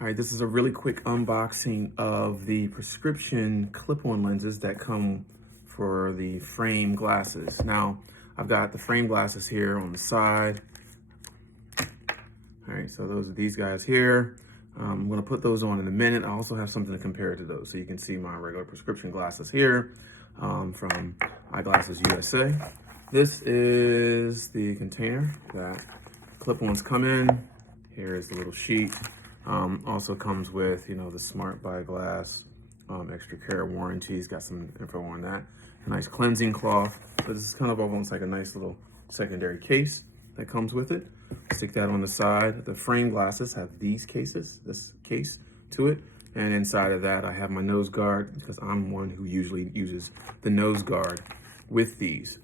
All right, this is a really quick unboxing of the prescription clip-on lenses that come for the frame glasses. Now, I've got the frame glasses here on the side. All right, so those are these guys here. I'm gonna put those on in a minute. I also have something to compare to those. So you can see my regular prescription glasses here from Eyeglasses USA. This is the container that clip-ons come in. Here is the little sheet. Also comes with, the Smart by Glass extra care warranties. Got some info on that. A nice cleansing cloth. So this is kind of almost like a nice little secondary case that comes with it. Stick that on the side. The frame glasses have these cases, this case to it. And inside of that, I have my nose guard because I'm one who usually uses the nose guard with these.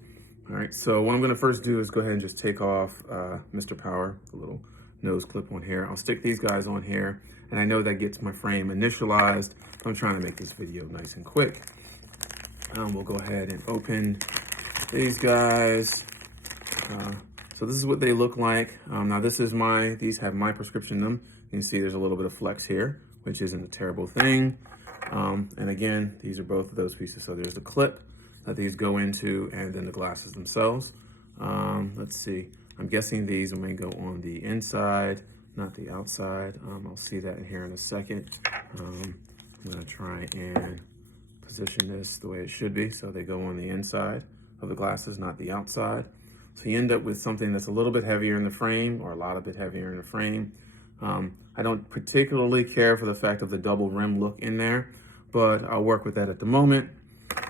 All right, so what I'm gonna first do is go ahead and just take off Mr. Power, the little nose clip on here. I'll stick these guys on here, and I know that gets my frame initialized. I'm trying to make this video nice and quick. We'll go ahead and open these guys. So this is what they look like. Now these have my prescription in them. You can see there's a little bit of flex here, which isn't a terrible thing. And again, these are both of those pieces. So there's the clip that these go into, and then the glasses themselves. Let's see. I'm guessing these may go on the inside, not the outside. I'll see that in here in a second. I'm gonna try and position this the way it should be. So they go on the inside of the glasses, not the outside. So you end up with something that's a little bit heavier in the frame, or a lot of bit heavier in the frame. I don't particularly care for the fact of the double rim look in there, but I'll work with that at the moment.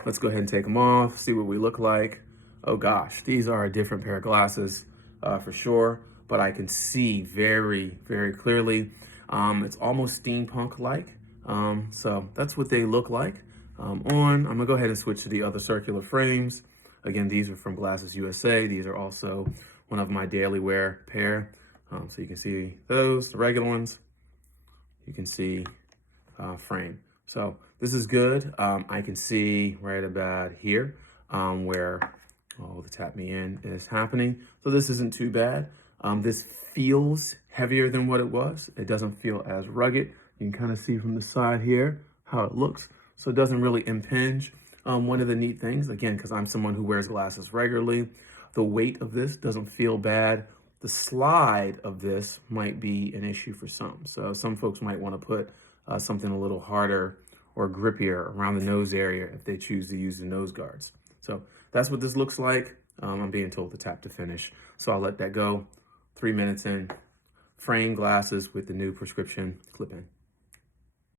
Let's go ahead and take them off, see what we look like. Oh gosh, these are a different pair of glasses for sure, but I can see very, very clearly. It's almost steampunk-like. So that's what they look like. I'm gonna go ahead and switch to the other circular frames. Again, these are from Glasses USA. These are also one of my daily wear pair. So you can see those, the regular ones. You can see frame. So this is good. I can see right about here where the tap me in is happening. So this isn't too bad. This feels heavier than what it was. It doesn't feel as rugged. You can kind of see from the side here how it looks. So it doesn't really impinge. One of the neat things, again, because I'm someone who wears glasses regularly, the weight of this doesn't feel bad. The slide of this might be an issue for some. So some folks might want to put something a little harder or grippier around the nose area if they choose to use the nose guards. So that's what this looks like. I'm being told to tap to finish. So I'll let that go. 3 minutes in. Frame glasses with the new prescription clip-in.